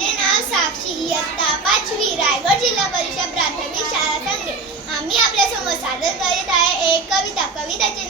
माझे नाव साक्षी. इयत्ता पाचवी रायगड जिल्हा परिषद प्राथमिक शाळा सांगली आम्ही आपल्यासमोर सादर करीत आहे एक कविता. कविताचे